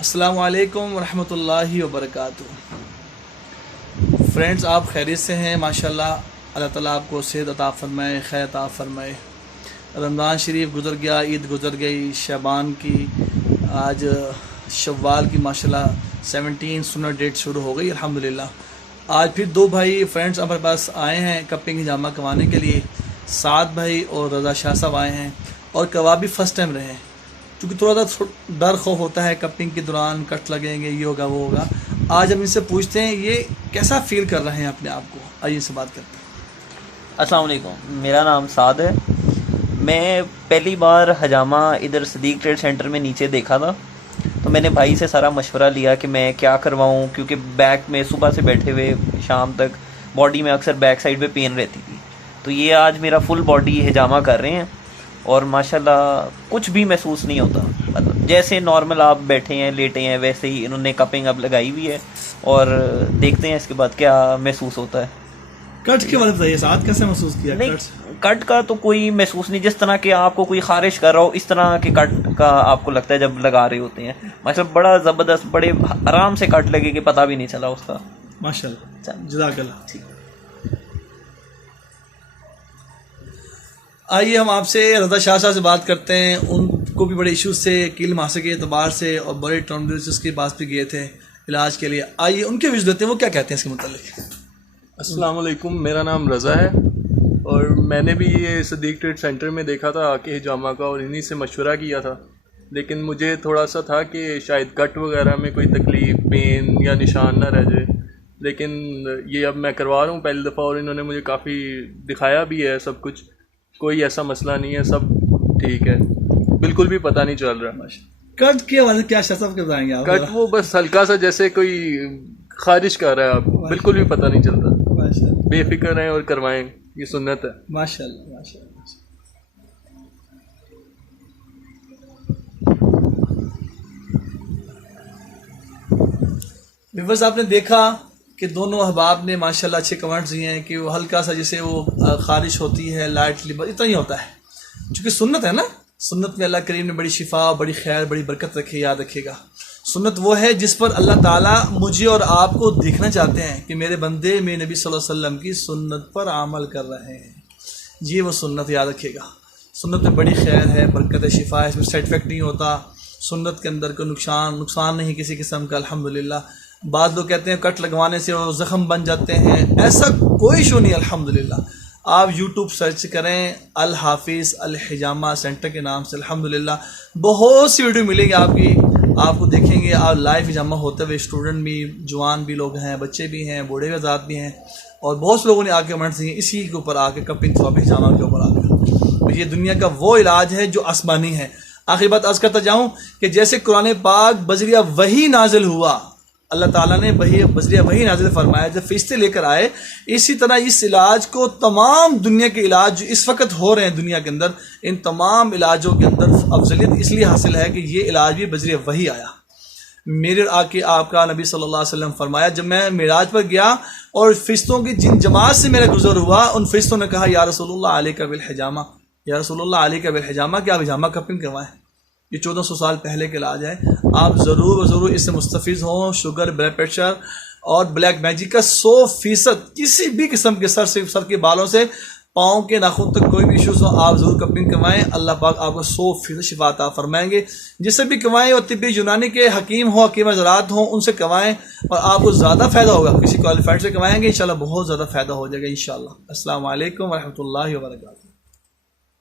अस्सलामु अलैकुम रहमतुल्लाहि व बरकातुहू। फ्रेंड्स, आप खैरियत से हैं? माशाल्लाह। अल्लाह ताला आपको सेहत अता फ़रमाए, खैर अता फ़रमाए। रमज़ान शरीफ गुज़र गया, ईद गुज़र गई, शबान की आज शव्वाल की माशाल्लाह 17 सुन्नत डेट शुरू हो गई अल्हम्दुलिल्लाह। आज फिर दो भाई फ्रेंड्स हमारे पास आए हैं कपिंग जामा कमाने के लिए। साद भाई और रज़ा शाह साहब आए हैं और कबाब भी फ़र्स्ट टाइम रहे हैं, क्योंकि थोड़ा सा डर खौफ होता है कपिंग के दौरान, कट लगेंगे, ये होगा वो होगा। आज हम इनसे पूछते हैं ये कैसा फील कर रहे हैं अपने आप को। आइए इनसे बात करते हैं। अस्सलाम वालेकुम, मेरा नाम साद है। मैं पहली बार हजामा इधर सदीक ट्रेड सेंटर में नीचे देखा था, तो मैंने भाई से सारा मशवरा लिया कि मैं क्या करवाऊँ, क्योंकि बैक में सुबह से बैठे हुए शाम तक बॉडी में अक्सर बैक साइड पे पेन रहती थी। तो ये आज मेरा फुल बॉडी हजामा कर रहे हैं और माशाल्लाह कुछ भी महसूस नहीं होता। मतलब जैसे नॉर्मल आप बैठे हैं, लेटे हैं, वैसे ही इन्होंने कपिंग अब लगाई हुई है और देखते हैं इसके बाद क्या महसूस होता है। कट के बारे में बताइए, साथ कैसे महसूस किया? नहीं, कट का तो कोई महसूस नहीं। जिस तरह के आपको कोई खारिश कर रहा हो, इस तरह के कट का आपको लगता है जब लगा रहे होते हैं। मतलब बड़ा ज़बरदस्त, बड़े आराम से कट लगे कि पता भी नहीं चला उसका। माशाल्लाह, जज़ाकल्लाह। ठीक। आइए हम आपसे रज़ा शाह साहब से बात करते हैं। उनको भी बड़े इश्यूज से, कील मुहासे के एतबार से और बड़े ट्रॉम्बोसिस के पास भी गए थे इलाज के लिए। आइए उनके व्यूज़ देते हैं, वो क्या कहते हैं इसके मुतालिक। अस्सलाम वालेकुम, मेरा नाम रज़ा है और मैंने भी ये सदीक ट्रेड सेंटर में देखा था आके हिजामा का और इन्हीं से मशवरा किया था। लेकिन मुझे थोड़ा सा था कि शायद कट वगैरह में कोई तकलीफ़, पेन या निशान ना रह जाए। लेकिन ये अब मैं करवा रहा हूँ पहली दफ़ा और इन्होंने मुझे काफ़ी दिखाया भी है सब कुछ। कोई ऐसा मसला नहीं है, सब ठीक है, बिल्कुल भी पता नहीं चल रहा। कट के वाले क्या शसफ के बताएंगे आप? कट वो बस हल्का सा जैसे कोई खारिश कर रहा है, आपको बिल्कुल भी पता नहीं चलता। बेफिक्र रहें और करवाएं, ये सुन्नत है। माशाल्लाह माशाल्लाह। बस आपने देखा कि दोनों अहबाब ने माशाल्लाह अच्छे कमेंट्स दिए हैं कि वो हल्का सा जैसे वो खारिश होती है लाइटली, बस इतना ही होता है, क्योंकि सुन्नत है ना। सुन्नत में अल्लाह करीम ने बड़ी शिफा, बड़ी खैर, बड़ी बरकत रखी, याद रखिएगा। सुन्नत वो है जिस पर अल्लाह ताला मुझे और आपको देखना चाहते हैं कि मेरे बंदे मेरे नबी सल्लल्लाहु अलैहि वसल्लम की सुन्नत पर अमल कर रहे हैं। ये वो सुन्नत, याद रखिएगा। सुन्नत में बड़ी खैर है, बरकत है, शिफा है, इसमें साइड इफेक्ट नहीं होता। सुन्नत के अंदर कोई नुकसान नहीं किसी किस्म का, अल्हम्दुलिल्लाह। बाद लोग कहते हैं कट लगवाने से वो ज़ख़म बन जाते हैं, ऐसा कोई इशू नहीं, अल्हम्दुलिल्लाह। आप यूट्यूब सर्च करें अल हाफिज़ अल हिजामा सेंटर के नाम से, अल्हम्दुलिल्लाह बहुत सी वीडियो मिलेगी आपको देखेंगे आप लाइव हिजामा होते हुए। स्टूडेंट भी, जवान भी लोग हैं, बच्चे भी हैं, बूढ़े भी आज़ाद भी हैं, और बहुत से लोगों ने आके कमेंट्स दिए इसी के ऊपर आके, कपिंग थ्रोपी हिजामा के ऊपर आकर। तो ये दुनिया का वो इलाज है जो आसमानी है। आखिरी बात अर्ज़ करता जाऊँ कि जैसे कुरान पाक बजरिया वही नाजिल हुआ, अल्लाह ताला ने बजरिया वही नाजिल फरमाया जब फरिश्ते लेकर आए, इसी तरह इस इलाज को तमाम दुनिया के इलाज जो इस वक्त हो रहे हैं दुनिया के अंदर, इन तमाम इलाजों के अंदर अफजलियत इसलिए हासिल है कि ये इलाज भी बजरिया वही आया। मेरे आके आपका नबी सल्लल्लाहु अलैहि वसल्लम फरमाया, जब मैं मिराज पर गया और फरिश्तों की जिन जमात से मेरा गुजर हुआ, उन फरिश्तों ने कहा या रसूलुल्लाह अलैका बिल हिजामा, या रसूलुल्लाह अलैका बिल हिजामा, कि आप हिजामा कपिंग करवाएं। ये 1400 साल पहले का इलाज है। आप ज़रूर इससे मुस्तफ़ीज़ हों। शुगर, ब्लड प्रेशर और ब्लैक मैजिक का 100% किसी भी किस्म के सर के बालों से पाँव के नाखून तक कोई भी इशूज़ हो, आप ज़रूर कपिंग करवाएं। अल्लाह पाक आपको 100% शिफा अता फरमाएंगे। जिससे भी करवाएं, और तिब्बी यूनानी के हकीम हो, हकीम ज़रात हों, उनसे करवाएं और आपको ज़्यादा फ़ायदा होगा। किसी क्वालिफाइड से करवाएंगे, इंशाल्लाह बहुत ज़्यादा फ़ायदा हो जाएगा इंशाल्लाह। अस्सलामु अलैकुम व रहमतुल्लाहि व बरकातुहू।